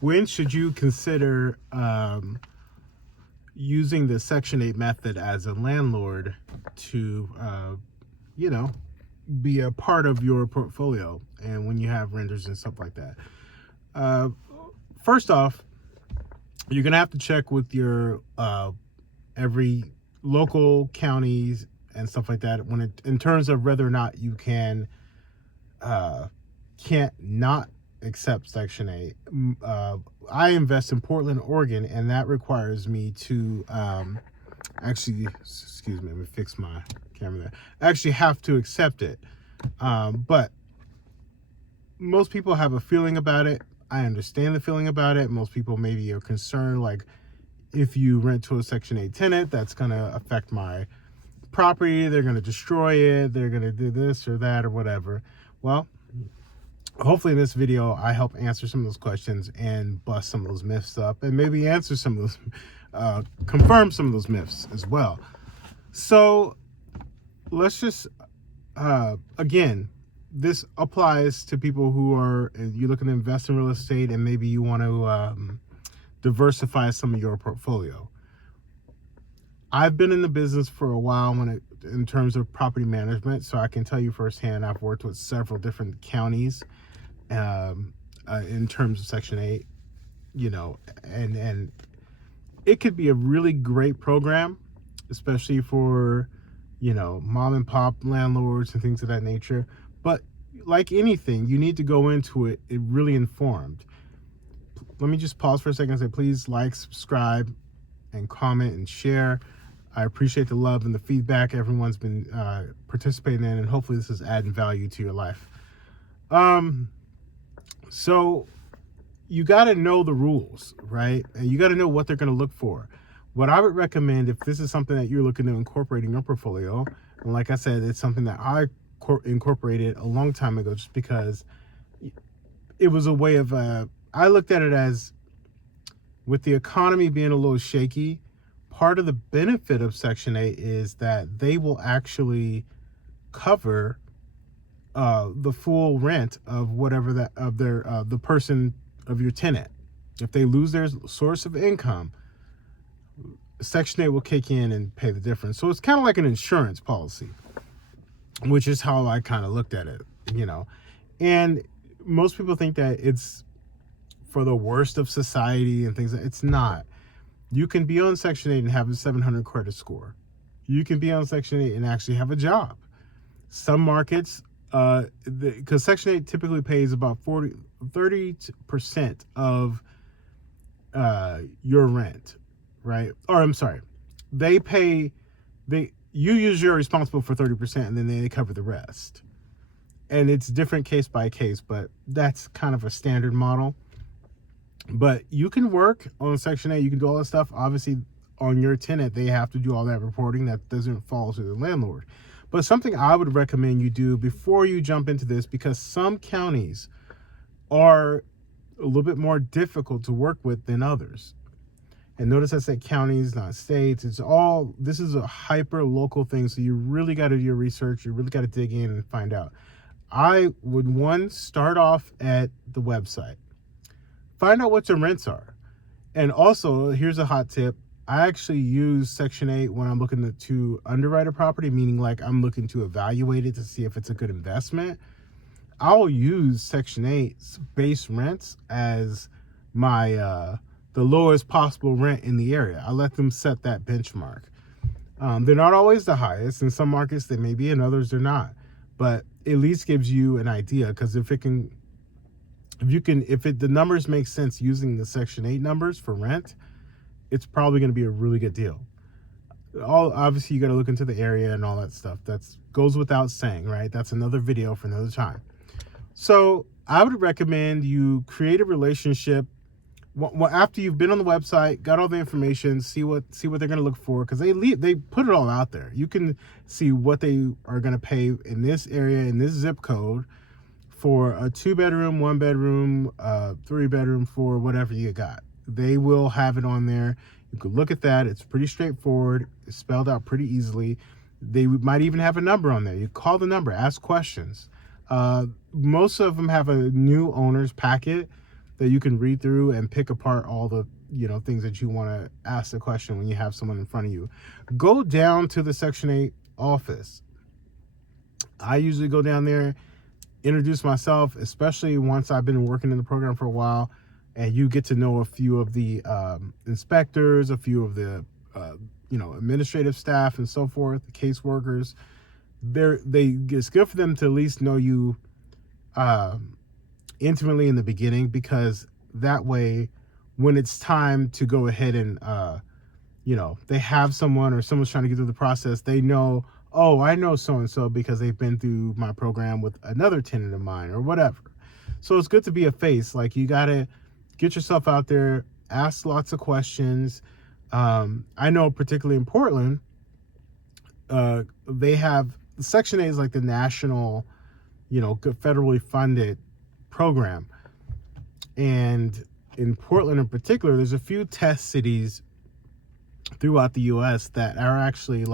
when should you consider using the Section 8 method as a landlord to, be a part of your portfolio, and when you have renters and stuff like that? First off, you're going to have to check with your every local counties and stuff like that in terms of whether or not you can't not accept Section 8. I invest in Portland, Oregon, and that requires me to actually, excuse me, let me fix my camera there. I actually have to accept it. But most people have a feeling about it. I understand the feeling about it. Most people maybe are concerned, like, if you rent to a Section 8 tenant, that's going to affect my property. They're going to destroy it. They're going to do this or that or whatever. Well, hopefully in this video, I help answer some of those questions and bust some of those myths up, and maybe answer some of those, confirm some of those myths as well. So let's just, again, this applies to people who are, you're looking to invest in real estate and maybe you want to diversify some of your portfolio. I've been in the business for a while in terms of property management, so I can tell you firsthand, I've worked with several different counties in terms of Section 8, and it could be a really great program, especially for, mom and pop landlords and things of that nature. But like anything, you need to go into it really informed. Let me just pause for a second and say, please like, subscribe, and comment and share. I appreciate the love and the feedback everyone's been participating in, and hopefully this is adding value to your life. So you got to know the rules, right? And you got to know what they're going to look for. What I would recommend, if this is something that you're looking to incorporate in your portfolio, and like I said, it's something that I incorporated a long time ago, just because it was a way of, I looked at it as, with the economy being a little shaky, part of the benefit of Section 8 is that they will actually cover the full rent of whatever the person of your tenant. If they lose their source of income, Section 8 will kick in and pay the difference. So it's kind of like an insurance policy, which is how I kind of looked at it, And most people think that it's for the worst of society and things. It's not. You can be on Section 8 and have a 700 credit score. You can be on Section 8 and actually have a job. Some markets, because Section 8 typically pays about 30% of your rent, right? Or I'm sorry, you usually are responsible for 30%, and then they cover the rest. And it's different case by case, but that's kind of a standard model. But you can work on Section 8. You can do all that stuff. Obviously, on your tenant, they have to do all that reporting. That doesn't fall to the landlord. But something I would recommend you do before you jump into this, because some counties are a little bit more difficult to work with than others. And notice I said counties, not states. This is a hyper local thing. So you really got to do your research. You really got to dig in and find out. I would, start off at the website. Find out what your rents are. And also, here's a hot tip. I actually use Section 8 when I'm looking to underwrite a property, meaning like I'm looking to evaluate it to see if it's a good investment. I'll use Section 8's base rents as my the lowest possible rent in the area. I let them set that benchmark. They're not always the highest. In some markets they may be, in others they're not. But at least gives you an idea, because if the numbers make sense using the Section 8 numbers for rent, it's probably going to be a really good deal. Obviously, you got to look into the area and all that stuff. That goes without saying, right? That's another video for another time. So I would recommend you create a relationship. Well, after you've been on the website, got all the information, see what they're going to look for, because they put it all out there. You can see what they are going to pay in this area, in this zip code, for a 2-bedroom, 1-bedroom, 3-bedroom, for whatever you got. They will have it on there. You can look at that. It's pretty straightforward. It's spelled out pretty easily. They might even have a number on there. You call the number, ask questions. Most of them have a new owner's packet. that you can read through and pick apart all the things that you want to ask the question when you have someone in front of you. Go down to the Section 8 office. I usually go down there, introduce myself, especially once I've been working in the program for a while, and you get to know a few of the inspectors, a few of the administrative staff and so forth, the caseworkers. It's good for them to at least know you intimately in the beginning, because that way when it's time to go ahead and they have someone or someone's trying to get through the process, they know, oh, I know so and so because they've been through my program with another tenant of mine or whatever. So it's good to be a face. Like, you got to get yourself out there, ask lots of questions. I know particularly in Portland, they have Section 8 is like the national, federally funded program. And in Portland in particular, there's a few test cities throughout the U.S. that are actually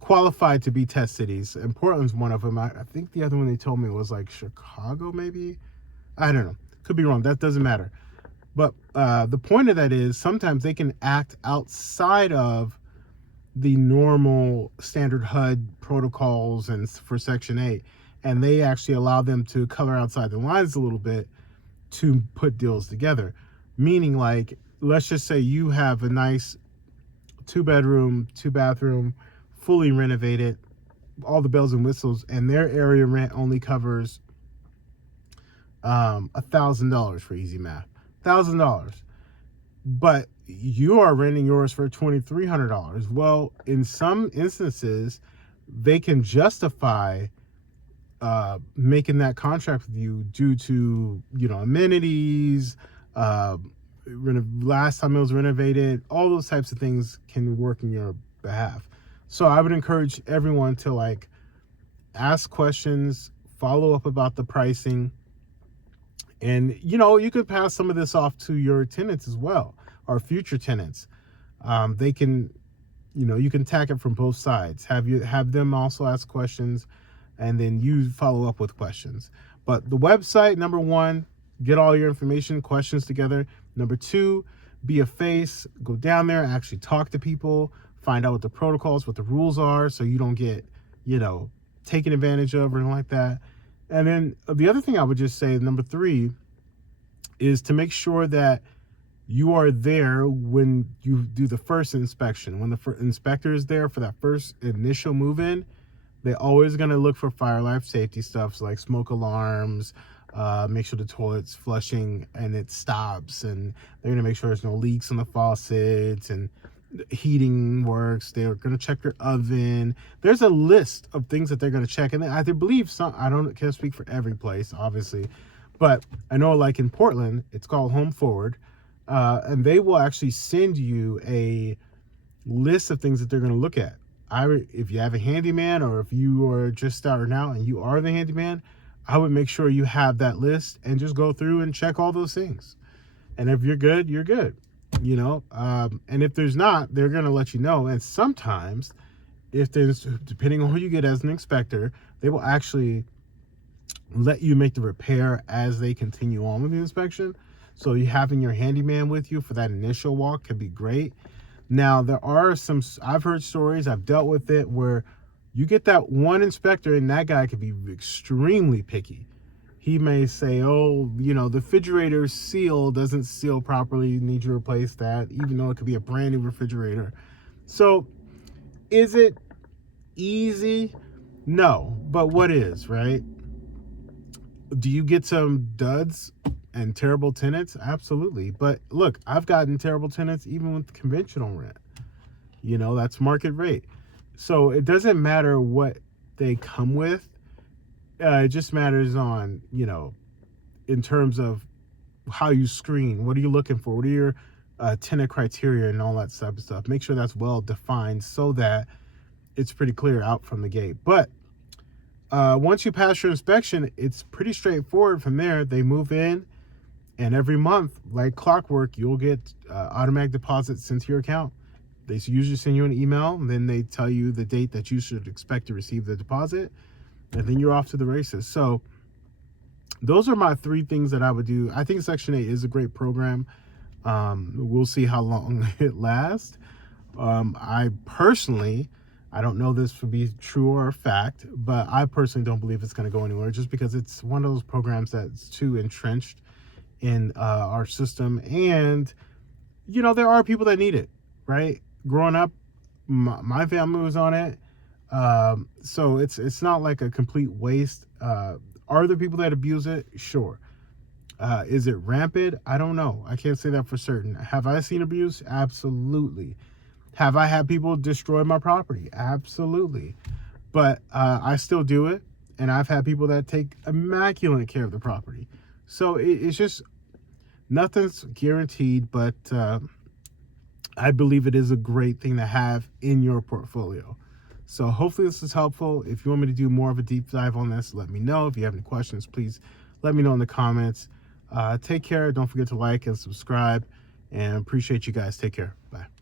qualified to be test cities. And Portland's one of them. I think the other one they told me was like Chicago, maybe. I don't know. Could be wrong. That doesn't matter. But the point of that is sometimes they can act outside of the normal standard HUD protocols and for Section 8, and they actually allow them to color outside the lines a little bit to put deals together. Meaning, like, let's just say you have a nice 2-bedroom, 2-bathroom, fully renovated, all the bells and whistles, and their area rent only covers $1,000 for easy math. $1,000. But you are renting yours for $2,300. Well, in some instances, they can justify making that contract with you due to amenities, last time it was renovated, all those types of things can work in your behalf. So I would encourage everyone to ask questions, follow up about the pricing, and you could pass some of this off to your tenants as well, or future tenants. They can, you can attack it from both sides. Have them also ask questions, and then you follow up with questions. But the website, number one, get all your information, questions together. Number two, be a face. Go down there, actually talk to people, find out what the protocols, what the rules are, so you don't get, taken advantage of or anything like that. And then the other thing I would just say, number three, is to make sure that you are there when you do the first inspection. When the inspector is there for that first initial move-in, they're always going to look for fire life safety stuff, so like smoke alarms, make sure the toilet's flushing and it stops, and they're going to make sure there's no leaks on the faucets and heating works. They're going to check your oven. There's a list of things that they're going to check, and I believe can't speak for every place, obviously, but I know like in Portland, it's called Home Forward, and they will actually send you a list of things that they're going to look at. If you have a handyman, or if you are just starting out and you are the handyman, I would make sure you have that list and just go through and check all those things. And if you're good, you're good. And if there's not, they're going to let you know. And sometimes, depending on who you get as an inspector, they will actually let you make the repair as they continue on with the inspection. So you having your handyman with you for that initial walk could be great. Now, there are I've heard stories, I've dealt with it, where you get that one inspector and that guy could be extremely picky. He may say, oh, the refrigerator seal doesn't seal properly, you need to replace that, even though it could be a brand new refrigerator. So is it easy? No, but what is, right? Do you get some duds and terrible tenants? Absolutely. But look, I've gotten terrible tenants even with conventional rent. That's market rate. So it doesn't matter what they come with. It just matters on, in terms of how you screen. What are you looking for? What are your tenant criteria and all that type of stuff? Make sure that's well defined so that it's pretty clear out from the gate. But once you pass your inspection, it's pretty straightforward from there. They move in, and every month, like clockwork, you'll get automatic deposits sent to your account. They usually send you an email, and then they tell you the date that you should expect to receive the deposit, and then you're off to the races. So those are my 3 things that I would do. I think Section 8 is a great program. We'll see how long it lasts. I personally, I don't know this to be true or a fact, but I personally don't believe it's going to go anywhere, just because it's one of those programs that's too entrenched in our system. And, there are people that need it, right? Growing up, my family was on it. So it's not like a complete waste. Are there people that abuse it? Sure. Is it rampant? I don't know. I can't say that for certain. Have I seen abuse? Absolutely. Have I had people destroy my property? Absolutely. But I still do it, and I've had people that take immaculate care of the property. So it's just, nothing's guaranteed, but I believe it is a great thing to have in your portfolio. So hopefully this is helpful. If you want me to do more of a deep dive on this, let me know. If you have any questions, please let me know in the comments. Take care. Don't forget to like and subscribe, and appreciate you guys. Take care. Bye.